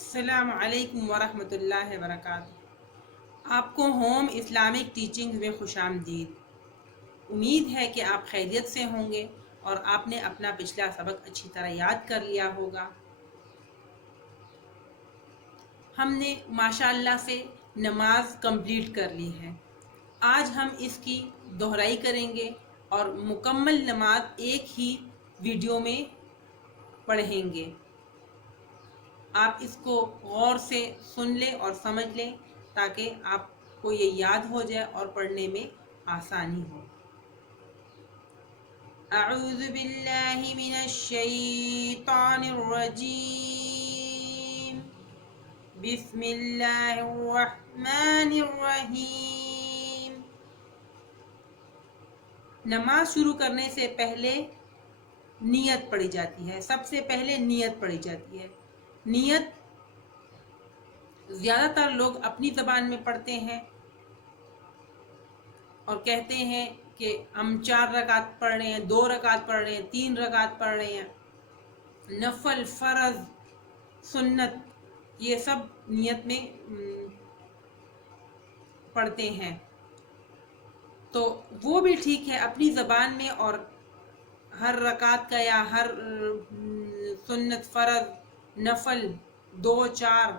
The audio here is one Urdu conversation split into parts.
السلام علیکم ورحمۃ اللہ وبرکاتہ۔ آپ کو ہوم اسلامک ٹیچنگ میں خوش آمدید۔ امید ہے کہ آپ خیریت سے ہوں گے اور آپ نے اپنا پچھلا سبق اچھی طرح یاد کر لیا ہوگا۔ ہم نے ماشاءاللہ سے نماز کمپلیٹ کر لی ہے۔ آج ہم اس کی دہرائی کریں گے اور مکمل نماز ایک ہی ویڈیو میں پڑھیں گے۔ آپ اس کو غور سے سن لیں اور سمجھ لیں تاکہ آپ کو یہ یاد ہو جائے اور پڑھنے میں آسانی ہو۔ اعوذ باللہ من الشیطان الرجیم، بسم اللہ الرحمن الرحیم۔ نماز شروع کرنے سے پہلے نیت پڑھی جاتی ہے۔ سب سے پہلے نیت پڑھی جاتی ہے۔ نیت زیادہ تر لوگ اپنی زبان میں پڑھتے ہیں اور کہتے ہیں کہ ہم 4 رکعت پڑھ رہے ہیں، 2 رکعت پڑھ رہے ہیں، 3 رکعت پڑھ رہے ہیں۔ نفل، فرض، سنت یہ سب نیت میں پڑھتے ہیں، تو وہ بھی ٹھیک ہے اپنی زبان میں، اور ہر رکعت کا یا ہر سنت، فرض، نفل 2، 4،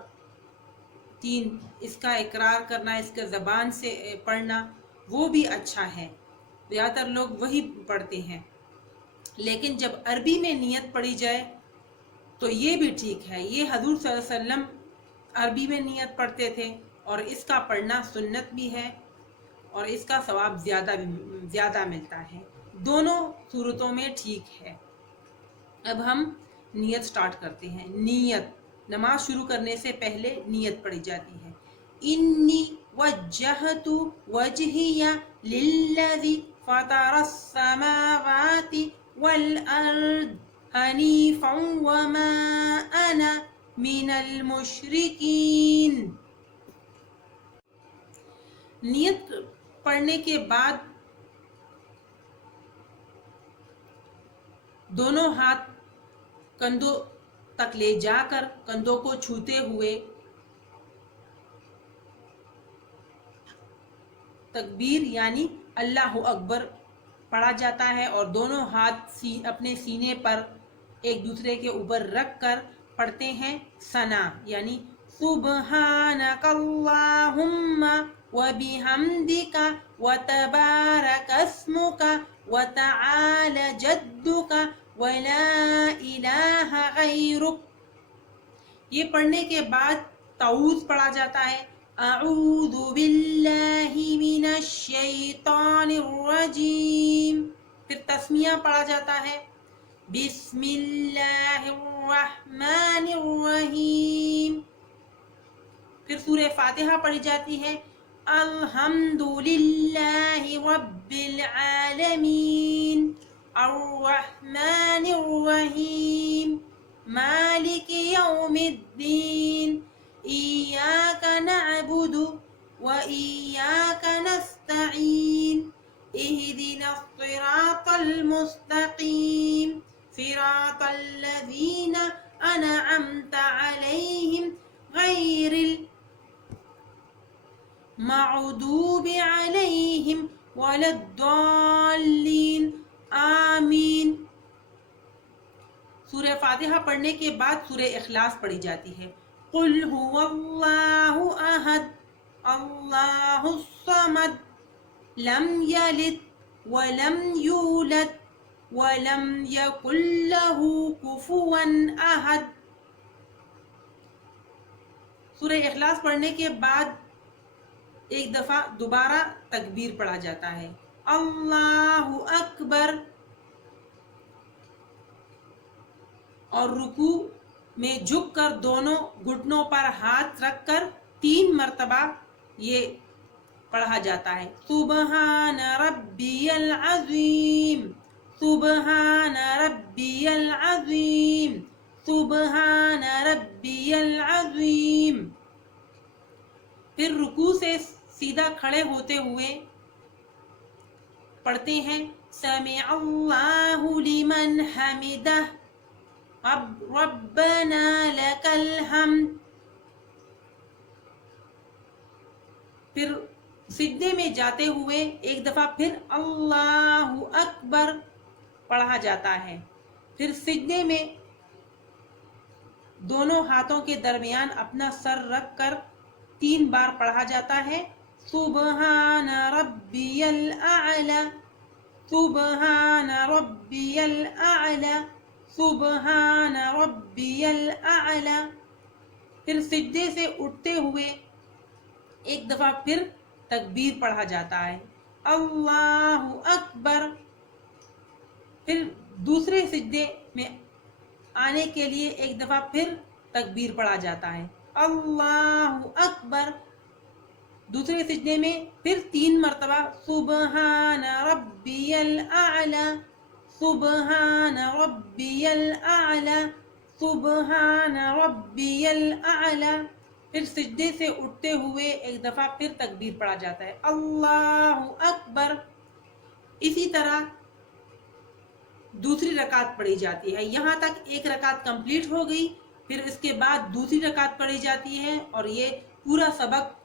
3 اس کا اقرار کرنا، اس کا زبان سے پڑھنا وہ بھی اچھا ہے۔ زیادہ تر لوگ وہی پڑھتے ہیں، لیکن جب عربی میں نیت پڑھی جائے تو یہ بھی ٹھیک ہے۔ یہ حضور صلی اللہ علیہ وسلم عربی میں نیت پڑھتے تھے اور اس کا پڑھنا سنت بھی ہے اور اس کا ثواب زیادہ ملتا ہے۔ دونوں صورتوں میں ٹھیک ہے۔ اب ہم نیت سٹارٹ کرتے ہیں۔ نیت نماز شروع کرنے سے پہلے نیت پڑھی جاتی ہے۔ انی وجہت وجہی للذی فطر السماوات والارض حنیفا وما انا من المشرکین۔ نیت پڑھنے کے بعد دونوں ہاتھ کندھوں تک لے جا کر کندھوں کو چھوتے ہوئے تکبیر یعنی اللہ اکبر پڑھا جاتا ہے، اور دونوں ہاتھ اپنے سینے پر ایک دوسرے کے اوپر رکھ کر پڑھتے ہیں ثنا یعنی سبحانک اللہم وبحمدک وتبارک اسمک وتعالی جدک ولا الہ غیرک۔ یہ پڑھنے کے بعد تعوذ پڑھا جاتا ہے، اعوذ باللہ من الشیطان الرجیم۔ پھر تسمیہ پڑھا جاتا ہے، بسم اللہ الرحمن الرحیم۔ پھر سورہ فاتحہ پڑھی جاتی ہے، الحمد للہ رب العالمین الرحمن الرحیم مالک یوم الدین ایاک نعبد وإیاک نستعین اہدنا الصراط المستقیم صراط الذین انعمت علیہم غیر المغضوب علیہم ولا الضالین آمین۔ سورہ فاتحہ پڑھنے کے بعد سورہ اخلاص پڑھی جاتی ہے، قل هو اللہ احد اللہ الصمد لم یلد ولم یولد ولم یکن لہ کفوا احد۔ سورہ اخلاص پڑھنے کے بعد ایک دفعہ دوبارہ تکبیر پڑھا جاتا ہے، اللہ اکبر، اور رکوع میں جھک کر دونوں گھٹنوں پر ہاتھ رکھ کر 3 مرتبہ یہ پڑھا جاتا ہے، سبحان ربی العظیم سبحان ربی العظیم سبحان ربی العظیم۔ پھر رکوع سے سیدھا کھڑے ہوتے ہوئے پڑھتے ہیں، سمع اللہ لمن حمدہ ربنا لک الحمد پھر سجدے میں جاتے ہوئے ایک دفعہ پھر اللہ اکبر پڑھا جاتا ہے. پھر سجدے میں دونوں ہاتھوں کے درمیان اپنا سر رکھ کر 3 بار پڑھا جاتا ہے. سبحان ربی الاعلی، سبحان ربی الاعلی، سبحان ربی الاعلی. پھر سجدے سے اٹھتے ہوئے ایک دفعہ پھر تکبیر پڑھا جاتا ہے، اللہ اکبر. پھر دوسرے سجدے میں آنے کے لیے ایک دفعہ پھر تکبیر پڑھا جاتا ہے، اللہ اکبر. دوسرے سجدے میں پھر 3 مرتبہ سبحان ربی الاعلی، سبحان ربی الاعلی، سبحان ربی الاعلی. پھر سجدے سے اٹھتے ہوئے ایک دفعہ پھر تکبیر پڑھا جاتا ہے، اللہ اکبر. اسی طرح دوسری رکعت پڑھی جاتی ہے. یہاں تک ایک رکعت کمپلیٹ ہو گئی. پھر اس کے بعد دوسری رکعت پڑھی جاتی ہے اور یہ پورا سبق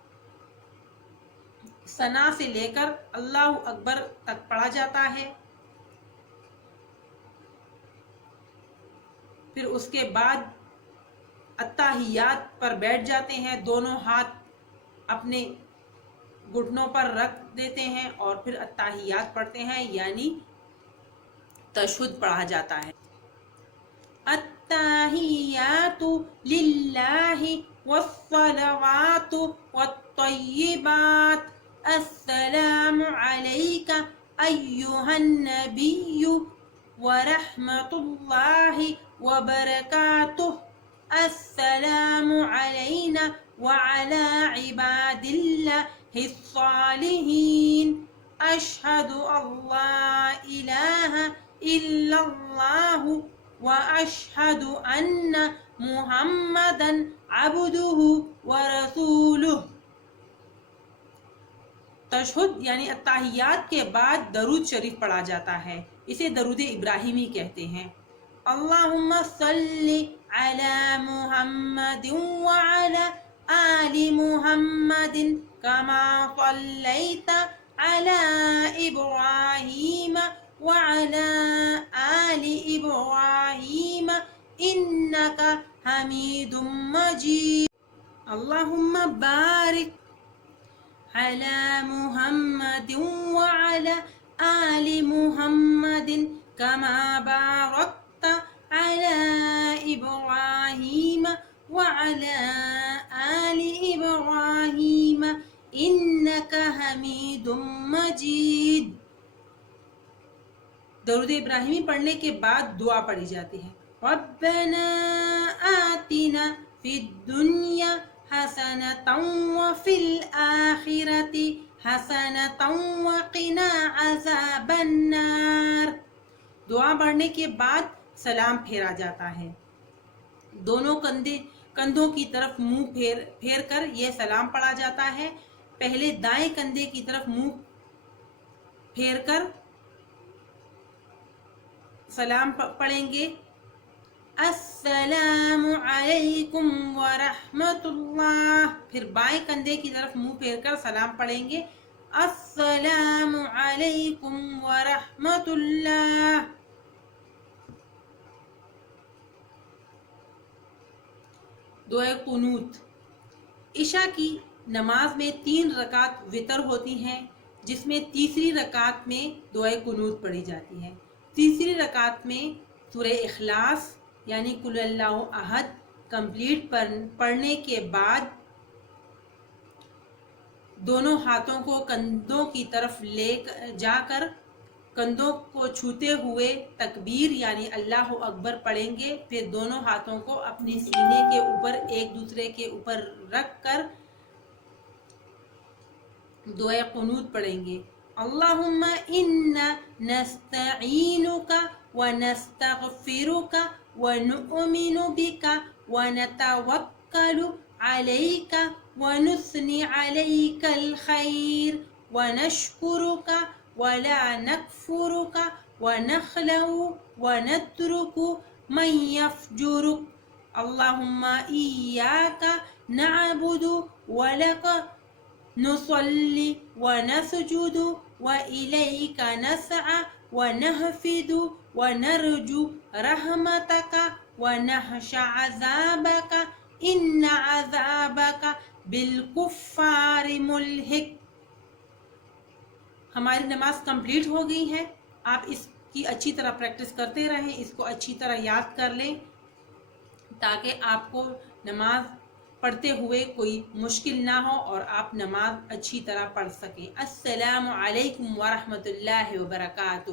ثنا سے لے کر اللہ اکبر تک پڑھا جاتا ہے. پھر اس کے بعد اتحیات پر بیٹھ جاتے ہیں، دونوں ہاتھ اپنے گھٹنوں پر رکھ دیتے ہیں اور پھر اتحیات پڑھتے ہیں، یعنی تشہد پڑھا جاتا ہے. التحیات للہ والصلوات والطیبات السلام علیک ایہا النبی ورحمۃ اللہ وبرکاتہ السلام علینا وعلی عباد اللہ الصالحین اشہد ان لا الہ الا اللہ واشہد ان محمدا عبدہ ورسولہ. تشہد یعنی اتحیات کے بعد درود شریف پڑھا جاتا ہے، اسے درود ابراہیمی کہتے ہیں. اللہم صلی علی محمد وعلی آل محمد کما صلیت علی ابراہیم وعلی آل ابراہیم انک حمید مجید. اللہم بارک علی محمد وعلی آل محمد کما بارکت علی ابراہیم وعلی آل ابراہیم انک حمید مجید. درود ابراہیمی پڑھنے کے بعد دعا پڑھی جاتی ہے، ربنا آتنا فی الدنیا حسنۃ وفی الآخرۃ حسنۃ وقنا عذاب النار. دعا پڑھنے کے بعد سلام پھیرا جاتا ہے، دونوں کندھوں کی طرف منہ پھیر کر یہ سلام پڑھا جاتا ہے. پہلے دائیں کندھے کی طرف منہ پھیر کر سلام پڑھیں گے، السلام علیکم ورحمۃ اللہ. پھر بائیں کندھے کی طرف منہ پھیر کر سلام پڑھیں گے، السلام علیکم ورحمۃ اللہ. دعائے قنوت. عشاء کی نماز میں 3 رکعت وتر ہوتی ہیں، جس میں تیسری رکعت میں دعائے قنوت پڑھی جاتی ہے. تیسری رکعت میں سورہ اخلاص یعنی قل اللہ احد کمپلیٹ پڑھنے کے بعد دونوں ہاتھوں کو کندھوں کی طرف لے جا کر کندھوں کو چھوتے ہوئے تکبیر یعنی اللہ اکبر پڑھیں گے. پھر دونوں ہاتھوں کو اپنے سینے کے اوپر ایک دوسرے کے اوپر رکھ کر دعائے قنوت پڑھیں گے، اللہم انا نستعینک ونستغفرک ونؤمن بک ونتوکل علیک ونثنی علیک الخیر ونشکرک ولا نکفرک ونخلع ونترک من یفجرک. اللہم ایاک نعبد ولک نصلي ونسجد وإليك نسعى ونهفد ونرجو رحمتك ونخشى عذابك إن عذابك بالكفار ملحق۔ ہماری نماز کمپلیٹ ہو گئی ہے، آپ اس کی اچھی طرح پریکٹس کرتے رہیں، اس کو اچھی طرح یاد کر لیں تاکہ آپ کو نماز پڑھتے ہوئے کوئی مشکل نہ ہو اور آپ نماز اچھی طرح پڑھ سکیں۔ السلام علیکم ورحمۃ اللہ وبرکاتہ۔